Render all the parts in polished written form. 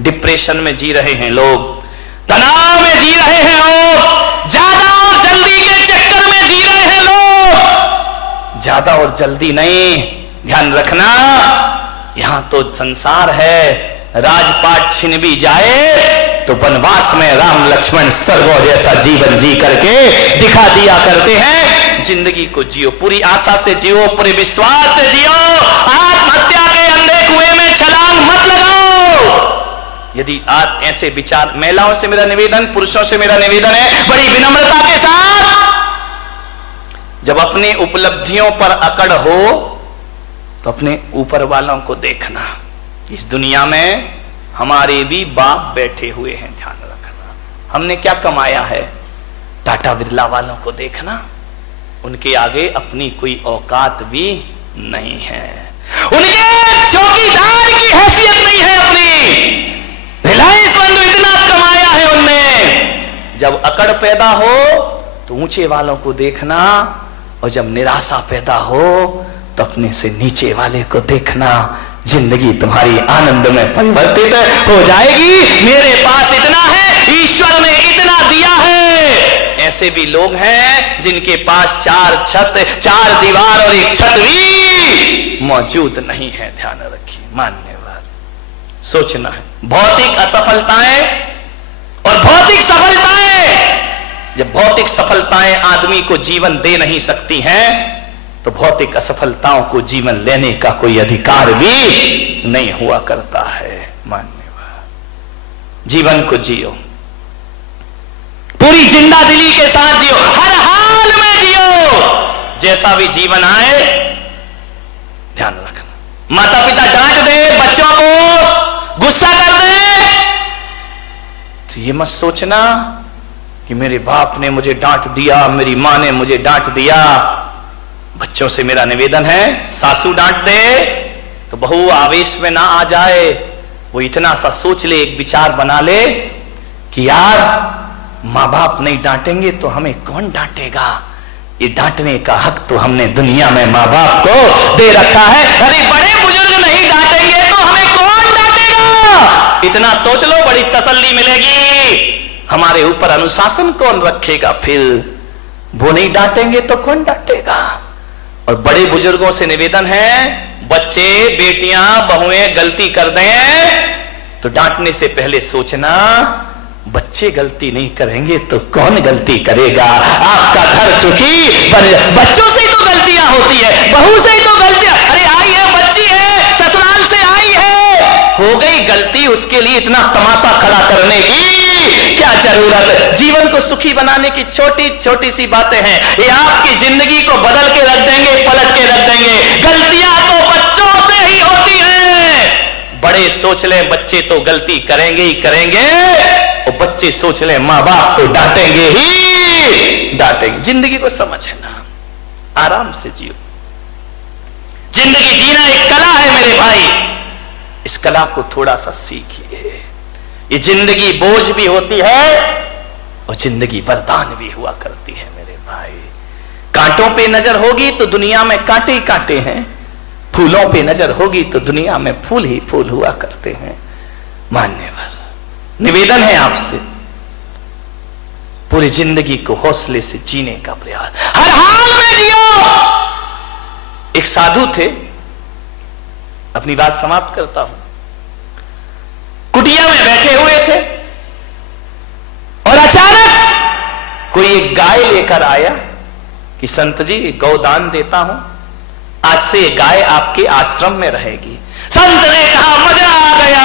Depression में जी रहे हैं लोग, तनाव में जी रहे हैं लोग, ज्यादा और जल्दी के चक्कर में जी रहे हैं लोग। ज्यादा और जल्दी नहीं, ध्यान रखना, यहां तो संसार है, राजपाट छिन भी जाए तो वनवास में राम लक्ष्मण सर्वो जैसा जीवन जी करके दिखा दिया करते हैं। जिंदगी को जियो, पूरी आशा से जियो, पूरे विश्वास से जियो, आत्महत्या के अंधे कुएं में छलांग मत लगाओ। यदि आप ऐसे विचार, महिलाओं से मेरा निवेदन, पुरुषों से मेरा निवेदन है बड़ी विनम्रता के साथ, जब अपनी उपलब्धियों पर अकड़ हो तो अपने ऊपर वालों को देखना। इस दुनिया में हमारे भी बाप बैठे हुए हैं, ध्यान रखना। हमने क्या कमाया है, टाटा बिरला वालों को देखना, उनके आगे अपनी कोई औकात भी नहीं है, उनके चौकीदार की हैसियत नहीं है अपनी। रिलायंस बंधु इतना कमाया है उनने। जब अकड़ पैदा हो तो ऊंचे वालों को देखना, और जब निराशा पैदा हो तो अपने से नीचे वाले को देखना। जिंदगी तुम्हारी आनंद में परिवर्तित हो जाएगी। मेरे पास इतना है, ईश्वर ने इतना दिया है। ऐसे भी लोग हैं जिनके पास 4 छत, 4 दीवार और 1 छत भी मौजूद नहीं है। ध्यान रखिए, मान्यवर सोचना है। भौतिक असफलताएं और भौतिक सफलताएं, जब भौतिक सफलताएं आदमी को जीवन दे नहीं सकती हैं तो भौतिक असफलताओं को जीवन लेने का कोई अधिकार भी नहीं हुआ करता है। मान्यवर जीवन को जियो, पूरी जिंदा दिली के साथ जियो, हर हाल में जियो। जैसा भी जीवन आए ध्यान रखना। माता पिता डांट दे बच्चों को, गुस्सा कर दे तो ये मत सोचना कि मेरे बाप ने मुझे डांट दिया, मेरी मां ने मुझे डांट दिया। बच्चों से मेरा निवेदन है, सासू डांट दे तो बहू आवेश में ना आ जाए, वो इतना सा सोच ले, एक विचार बना ले कि यार माँ बाप नहीं डांटेंगे तो हमें कौन डांटेगा। ये डांटने का हक तो हमने दुनिया में माँ बाप को दे रखा है। अरे बड़े बुजुर्ग नहीं डांटेंगे तो हमें कौन डांटेगा। इतना सोच लो, बड़ी तसल्ली मिलेगी। हमारे ऊपर अनुशासन कौन रखेगा, फिर वो नहीं डांटेंगे तो कौन डांटेगा। और बड़े बुजुर्गों से निवेदन है, बच्चे बेटियां बहुएं गलती कर दें तो डांटने से पहले सोचना, बच्चे गलती नहीं करेंगे तो कौन गलती करेगा। आपका घर चुकी बच्चों से तो गलतियां होती है, बहू से तो गलतियां, अरे आई है बच्ची है ससुराल से आई है, हो गई गलती, उसके लिए इतना तमाशा खड़ा करने की क्या जरूरत। जीवन को सुखी बनाने की छोटी छोटी सी बातें हैं, ये आपकी जिंदगी को बदल के रख देंगे, पलट के रख देंगे। गलतियां तो बच्चों से ही होती हैं। बड़े सोच ले बच्चे तो गलती करेंगे ही करेंगे, और बच्चे सोच ले माँ बाप तो डांटेंगे ही डांटेंगे। जिंदगी को समझना, आराम से जियो। जिंदगी जीना एक कला है मेरे भाई, इस कला को थोड़ा सा सीखिए। ये जिंदगी बोझ भी होती है और जिंदगी वरदान भी हुआ करती है मेरे भाई। कांटों पे नजर होगी तो दुनिया में कांटे ही कांटे हैं, फूलों पे नजर होगी तो दुनिया में फूल ही फूल हुआ करते हैं। मान्यवर निवेदन है आपसे, पूरी जिंदगी को हौसले से जीने का प्रयास, हर हाल में जियो। एक साधु थे, अपनी बात समाप्त करता हूं। कुटिया में बैठे हुए थे और अचानक कोई एक गाय लेकर आया कि संत जी गौदान देता हूं, आज से ये गाय आपके आश्रम में रहेगी। संत ने कहा मजा आ गया,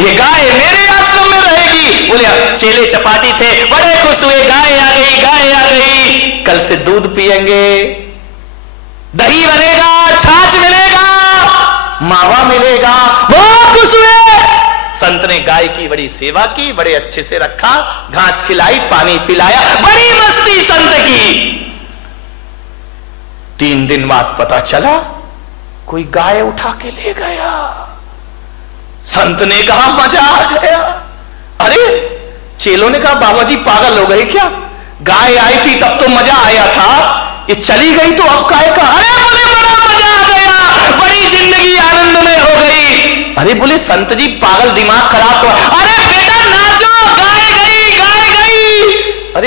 ये गाय मेरे आश्रम में रहेगी। बोले चेले चपाटी थे, बड़े खुश हुए, गाय आ गई, गाय आ गई, कल से दूध पिएंगे, दही बनेगा, छाछ मिलेगा, मावा मिलेगा। बहुत खुश हुए। संत ने गाय की बड़ी सेवा की, बड़े अच्छे से रखा, घास खिलाई, पानी पिलाया, बड़ी मस्ती संत की। 3 दिन बाद पता चला कोई गाय उठा के ले गया। संत ने कहा मजा आ गया। अरे चेलों ने कहा बाबा जी पागल हो गए क्या, गाय आई थी तब तो मजा आया था, ये चली गई तो अब काय का। अरे बोले बड़ा मजा आ गया, बड़ी जिंदगी आनंद में हो गई। अरे बोले संत जी पागल दिमाग खराब हुआ।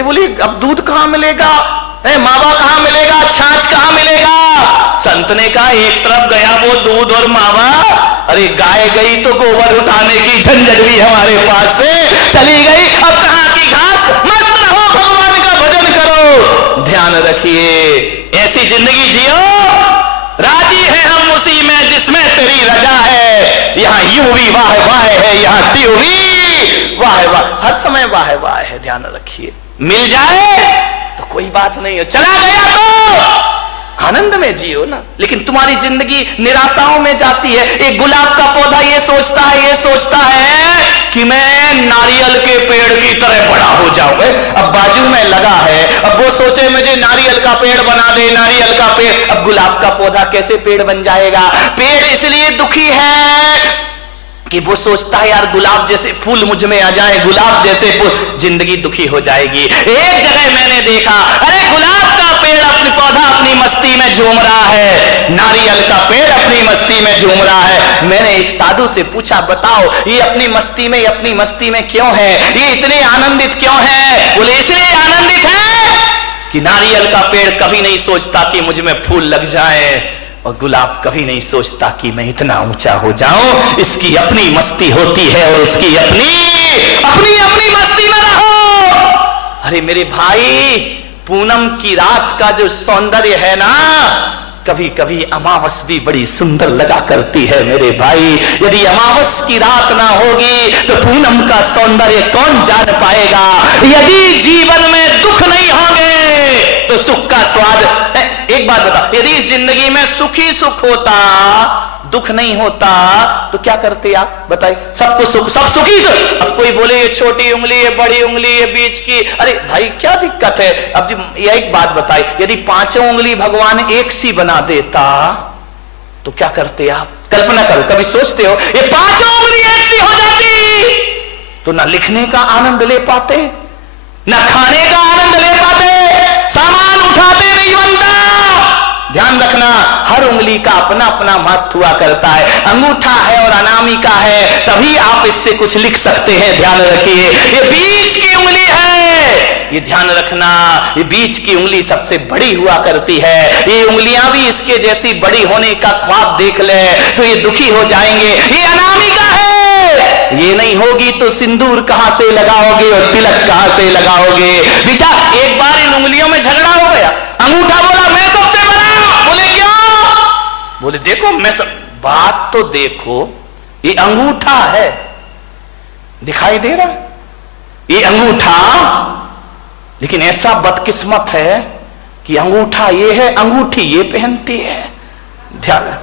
बोली अब दूध कहां मिलेगा, मावा कहां मिलेगा, छाछ कहां मिलेगा। संत ने कहा एक तरफ गया वो दूध और मावा, अरे गाय गई तो गोबर उठाने की झंझट भी हमारे पास से चली गई। अब कहां की घास, मस्त रहो, भगवान का भजन करो। ध्यान रखिए, ऐसी जिंदगी जियो, राजी है हम उसी में जिसमें तेरी रजा है। यहां यूं भी वाह वाह है, यहां त्यों भी वाह वाह, हर समय वाह वाह है। ध्यान रखिए, मिल जाए तो कोई बात नहीं है, चला गया तो आनंद में जियो ना। लेकिन तुम्हारी जिंदगी निराशाओं में जाती है। एक गुलाब का पौधा ये सोचता है कि मैं नारियल के पेड़ की तरह बड़ा हो जाऊं। अब बाजू में लगा है, अब वो सोचे मुझे नारियल का पेड़ बना दे, नारियल का पेड़। अब गुलाब का पौधा कैसे पेड़ बन जाएगा? पेड़ इसलिए दुखी है कि वो सोचता है यार गुलाब जैसे फूल मुझ में आ जाए, गुलाब जैसे फूल, जिंदगी दुखी हो जाएगी। एक जगह मैंने देखा, अरे गुलाब का पेड़ अपनी पौधा अपनी मस्ती में झूम रहा है, नारियल का पेड़ अपनी मस्ती में झूम रहा है। मैंने एक साधु से पूछा, बताओ ये अपनी मस्ती में क्यों है, ये इतने आनंदित क्यों है? बोले इसलिए आनंदित है कि नारियल का पेड़ कभी नहीं सोचता कि मुझ में फूल लग जाए, और गुलाब कभी नहीं सोचता कि मैं इतना ऊंचा हो जाऊं। इसकी अपनी मस्ती होती है और उसकी अपनी मस्ती में रहो। अरे मेरे भाई, पूनम की रात का जो सौंदर्य है ना, कभी कभी अमावस भी बड़ी सुंदर लगा करती है मेरे भाई। यदि अमावस की रात ना होगी तो पूनम का सौंदर्य कौन जान पाएगा। यदि जीवन में दुख नहीं होंगे तो सुख का स्वाद। एक बात बता, यदि इस जिंदगी में सुखी सुख होता, दुख नहीं होता, तो क्या करते आप बताइए? सबको सुख, सब सुखी सुख। अब कोई बोले ये छोटी उंगली, ये बड़ी उंगली, ये बीच की, अरे भाई क्या दिक्कत है? अब ये एक बात बताई, यदि पांचों उंगली भगवान एक सी बना देता तो क्या करते आप? कल्पना करो, कभी सोचते हो ये पांचों उंगली एक सी हो जाती तो ना लिखने का आनंद ले पाते, ना खाने का आनंद ले पाते, सामान उठाते नहीं बनता। ध्यान रखना, हर उंगली का अपना अपना महत्व हुआ करता है। अंगूठा है और अनामिका है, तभी आप इससे कुछ लिख सकते हैं। ध्यान रखिए, ये बीच की उंगली है, ये ध्यान रखना, ये बीच की उंगली सबसे बड़ी हुआ करती है। ये उंगलियां भी इसके जैसी बड़ी होने का ख्वाब देख ले तो ये दुखी हो जाएंगे। ये अनामिका है, ये नहीं होगी तो सिंदूर कहां से लगाओगे और तिलक कहां से लगाओगे? विचार, एक बार इन उंगलियों में झगड़ा हो गया। अंगूठा बोला मैं सबसे बड़ा। बोले क्यों? बोले देखो मैं सब। बात तो देखो, ये अंगूठा है, दिखाई दे रहा है ये अंगूठा, लेकिन ऐसा बदकिस्मत है कि अंगूठा ये है, अंगूठी ये पहनती है। ध्यान,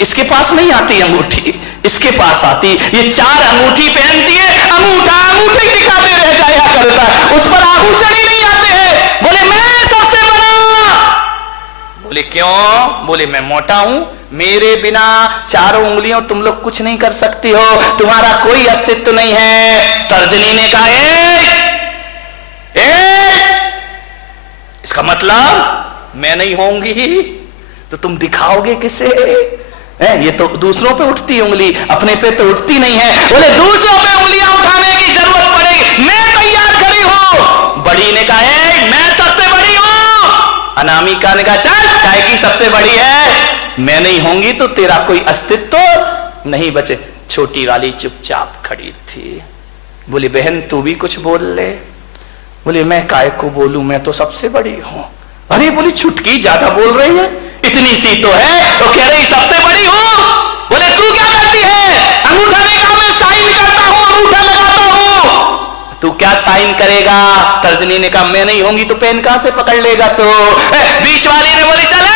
इसके पास नहीं आती अंगूठी, इसके पास आती। ये चार अंगूठी पहनती है, अंगूठा अंगूठी दिखाते रह जाया करता है, उस पर आभूषण ही नहीं आते हैं। बोले मैं सबसे बड़ा। बोले क्यों? बोले मैं मोटा हूं, मेरे बिना चारों उंगलियों तुम लोग कुछ नहीं कर सकती हो, तुम्हारा कोई अस्तित्व नहीं है। तर्जनी ने कहा इसका मतलब मैं नहीं होंगी तो तुम दिखाओगे किसे? ये तो दूसरों पे उठती उंगली, अपने पे तो उठती नहीं है। बोले दूसरों पे उंगलियां उठाने की जरूरत पड़ेगी, मैं तैयार खड़ी हूं। बड़ी ने कहा मैं सबसे बड़ी हूं। अनामिका ने कहा चल, काय की सबसे बड़ी है, मैं नहीं होंगी तो तेरा कोई अस्तित्व नहीं बचे। छोटी वाली चुपचाप खड़ी थी। बोली बहन तू भी कुछ बोल ले। बोले मैं काय को बोलूं, मैं तो सबसे बड़ी हूं। अरे बोली छुटकी ज्यादा बोल रही है, इतनी सी तो है, तो कह रही सबसे बड़ी हूं। बोले तू क्या करती है? अंगूठा ने कहा मैं साइन करता हूं, अंगूठा लगाता हूं। तू क्या साइन करेगा? तर्जनी ने कहा मैं नहीं होंगी तो पेन कहां से पकड़ लेगा? तो बीच वाली ने बोली चल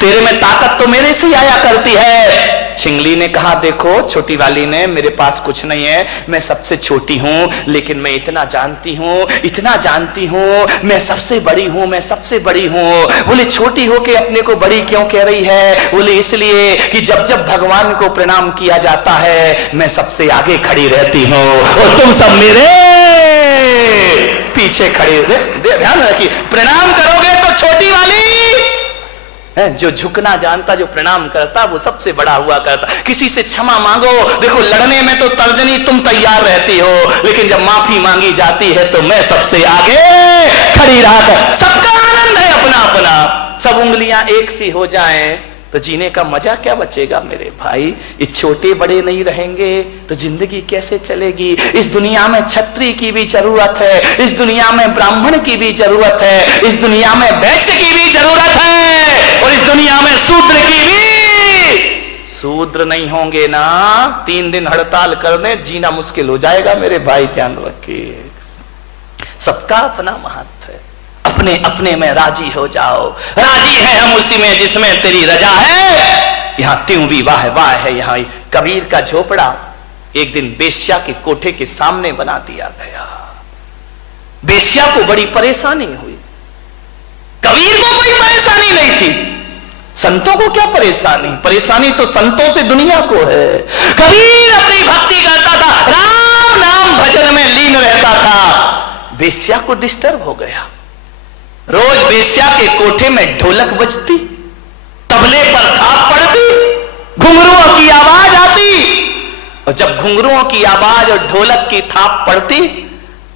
तेरे में ताकत तो मेरे से आया करती है। छिंगली ने कहा देखो, छोटी वाली ने, मेरे पास कुछ नहीं है, मैं सबसे छोटी हूं, लेकिन मैं इतना जानती हूं, मैं सबसे बड़ी हूं, मैं सबसे बड़ी हूं। बोले छोटी हो के अपने को बड़ी क्यों कह रही है? बोले इसलिए कि जब जब भगवान को प्रणाम किया जाता है मैं सबसे आगे खड़ी रहती हूं और तुम सब मेरे पीछे खड़े। ध्यान रखिए, प्रणाम करोगे तो छोटी वाली, जो झुकना जानता, जो प्रणाम करता, वो सबसे बड़ा हुआ करता। किसी से क्षमा मांगो, देखो लड़ने में तो तर्जनी तुम तैयार रहती हो, लेकिन जब माफी मांगी जाती है तो मैं सबसे आगे खड़ी रहा कर। सबका आनंद है अपना अपना, सब उंगलियां एक सी हो जाएं तो जीने का मजा क्या बचेगा मेरे भाई। ये छोटे बड़े नहीं रहेंगे तो जिंदगी कैसे चलेगी। इस दुनिया में क्षत्रिय की भी जरूरत है, इस दुनिया में ब्राह्मण की भी जरूरत है, इस दुनिया में वैश्य की भी जरूरत है, और इस दुनिया में शूद्र की भी। शूद्र नहीं होंगे ना 3 दिन हड़ताल करने जीना मुश्किल हो जाएगा मेरे भाई, ध्यान रखिए। सबका अपना महत्व है, अपने अपने में राजी हो जाओ। राजी है हम उसी में जिसमें तेरी रजा है। यहां त्यों भी वाह वाह है। यहां कबीर का झोपड़ा एक दिन बेश्या के कोठे के सामने बना दिया गया। बेश्या को बड़ी परेशानी हुई, कबीर को कोई परेशानी नहीं थी। संतों को क्या परेशानी, परेशानी तो संतों से दुनिया को है। कबीर अपनी भक्ति करता था, राम नाम भजन में लीन रहता था। बेश्या को डिस्टर्ब हो गया। रोज बेश्या के कोठे में ढोलक बजती, तबले पर थाप पड़ती, घुंघरुओं की आवाज आती, और जब घुंघरुओं की आवाज और ढोलक की थाप पड़ती,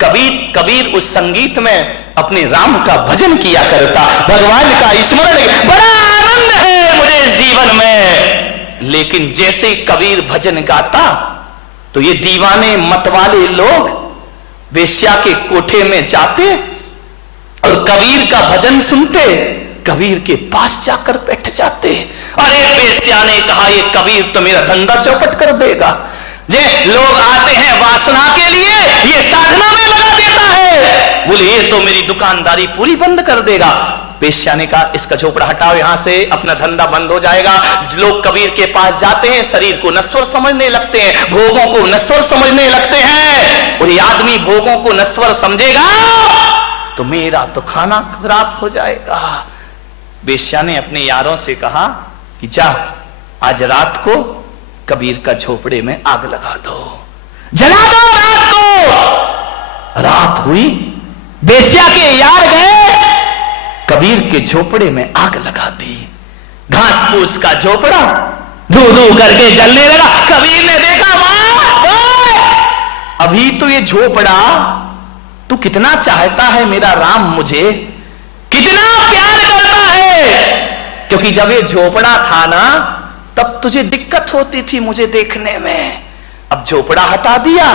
कबीर उस संगीत में अपने राम का भजन किया करता, भगवान का स्मरण। बड़ा आनंद है मुझे इस जीवन में। लेकिन जैसे ही कबीर भजन गाता तो ये दीवाने मतवाले लोग बेश्या के कोठे में जाते और कबीर का भजन सुनते, कबीर के पास जाकर बैठ जाते। अरे बेश्या ने कहा ये कबीर तो मेरा धंधा चौपट कर देगा। जे लोग आते हैं वासना के लिए, ये साधना में लगा देता है। बोले ये तो मेरी दुकानदारी पूरी बंद कर देगा। बेश्या ने कहा इसका झोपड़ा हटाओ यहां से, अपना धंधा बंद हो जाएगा। लोग कबीर के पास जाते हैं, शरीर को नश्वर समझने लगते हैं, भोगों को नश्वर समझने लगते हैं। और ये आदमी भोगों को नश्वर समझेगा तो मेरा तो खाना खराब हो जाएगा। बेश्या ने अपने यारों से कहा कि जा आज रात को कबीर का झोपड़े में आग लगा दो, जला दो रात को। रात हुई, बेश्या के यार गए, कबीर के झोपड़े में आग लगा दी। घास फूस का झोपड़ा धू धू करके जलने लगा। कबीर ने देखा मां, अभी तो ये झोपड़ा तू कितना चाहता है मेरा राम, मुझे कितना प्यार करता है। क्योंकि जब ये झोपड़ा था ना तब तुझे दिक्कत होती थी मुझे देखने में। अब झोपड़ा हटा दिया,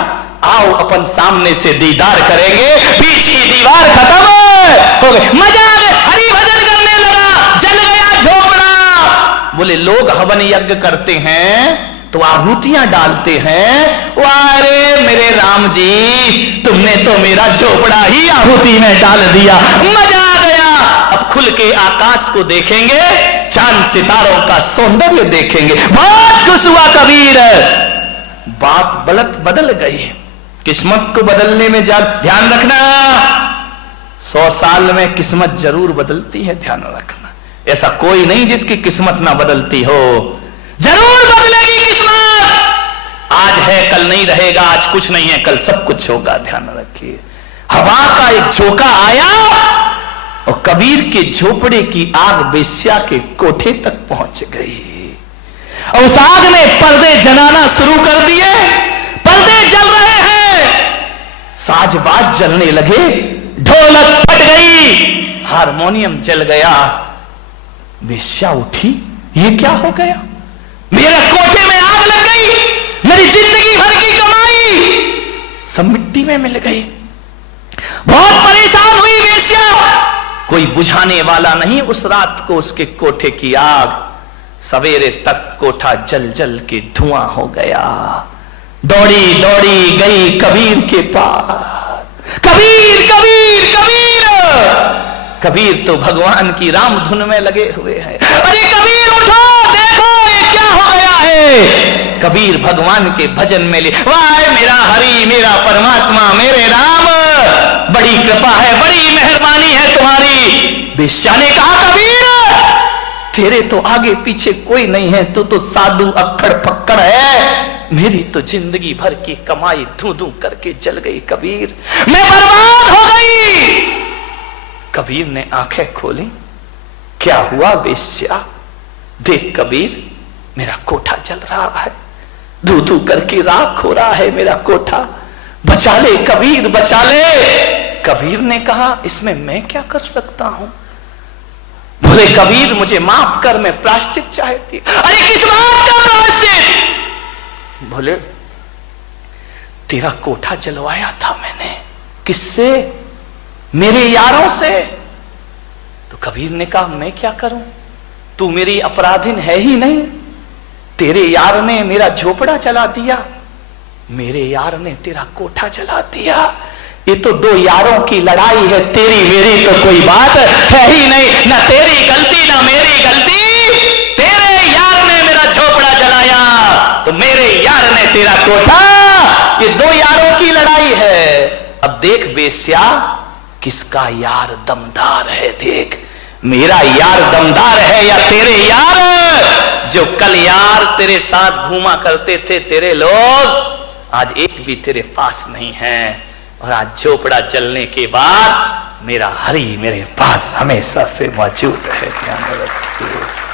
आओ अपन सामने से दीदार करेंगे। बीच की दीवार खत्म हो गई, मजा आ गया, हरि भजन करने लगा, जल गया झोपड़ा। बोले लोग हवन यज्ञ करते हैं तो आहुतियां डालते हैं, वारे मेरे राम जी तुमने तो मेरा झोपड़ा ही आहुति में डाल दिया, मजा आ गया। अब खुल के आकाश को देखेंगे, चांद सितारों का सौंदर्य देखेंगे। बहुत खुश हुआ कबीर। बात बदल गई। किस्मत को बदलने में ध्यान रखना, 100 साल में किस्मत जरूर बदलती है, ध्यान रखना। ऐसा कोई नहीं जिसकी किस्मत ना बदलती हो, जरूर बदलेगी किस्मत। आज है कल नहीं रहेगा, आज कुछ नहीं है कल सब कुछ होगा, ध्यान रखिए। हवा का एक झोंका आया और कबीर के झोपड़े की आग बेश्या के कोठे तक पहुंच गई। और उस आग ने पर्दे जलाना शुरू कर दिए, पर्दे जल रहे हैं, साज-बाज जलने लगे, ढोलक फट गई, हारमोनियम जल गया। बेश्या उठी, ये क्या हो गया, मेरे कोठे में आग लग गई, मेरी जिंदगी भर की कमाई सब मिट्टी में मिल गई। बहुत परेशान हुई बेश्या, कोई बुझाने वाला नहीं उस रात को उसके कोठे की आग। सवेरे तक कोठा जल जल के धुआं हो गया। दौड़ी दौड़ी गई कबीर के पास, कबीर कबीर कबीर। कबीर तो भगवान की राम धुन में लगे हुए हैं। अरे कबीर उठो, देखो ये क्या हो गया है। कबीर भगवान के भजन में ले, वाह मेरा हरि, मेरा परमात्मा, मेरे राम, बड़ी कृपा है, बड़ी मेहरबानी है तुम्हारी। बेश्या ने कहा कबीर तेरे तो आगे पीछे कोई नहीं है, तू तो साधु अक्खड़ पक्कड़ है, मेरी तो जिंदगी भर की कमाई धू धू करके जल गई कबीर, मैं बर्बाद हो गई। कबीर ने आंखें खोली, क्या हुआ बेश्या, देख कबीर मेरा कोठा जल रहा है, धू धू करके राख हो रहा है मेरा कोठा, बचा ले कबीर बचा ले। कबीर ने कहा इसमें मैं क्या कर सकता हूं? बोले कबीर मुझे माफ कर, मैं प्रायश्चित चाहती। अरे किस बात का प्रायश्चित? बोले तेरा कोठा जलवाया था मैंने। किससे? मेरे यारों से। तो कबीर ने कहा मैं क्या करूं, तू मेरी अपराधीन है ही नहीं। तेरे यार ने मेरा झोपड़ा जला दिया, मेरे यार ने तेरा कोठा जला दिया। ये तो दो यारों की लड़ाई है, तेरी मेरी तो कोई बात है ही नहीं। ना तेरी गलती ना मेरी गलती। तेरे यार ने मेरा झोपड़ा जलाया तो मेरे यार ने तेरा कोठा। ये दो यारों की लड़ाई है। अब देख बेस्या किसका यार दमदार है। देख मेरा यार दमदार है या तेरे यार? जो कल यार तेरे साथ घूमा करते थे तेरे लोग, आज एक भी तेरे पास नहीं है। और आज झोपड़ा जलने के बाद मेरा हरि मेरे पास हमेशा से मौजूद है। ध्यान रखिए।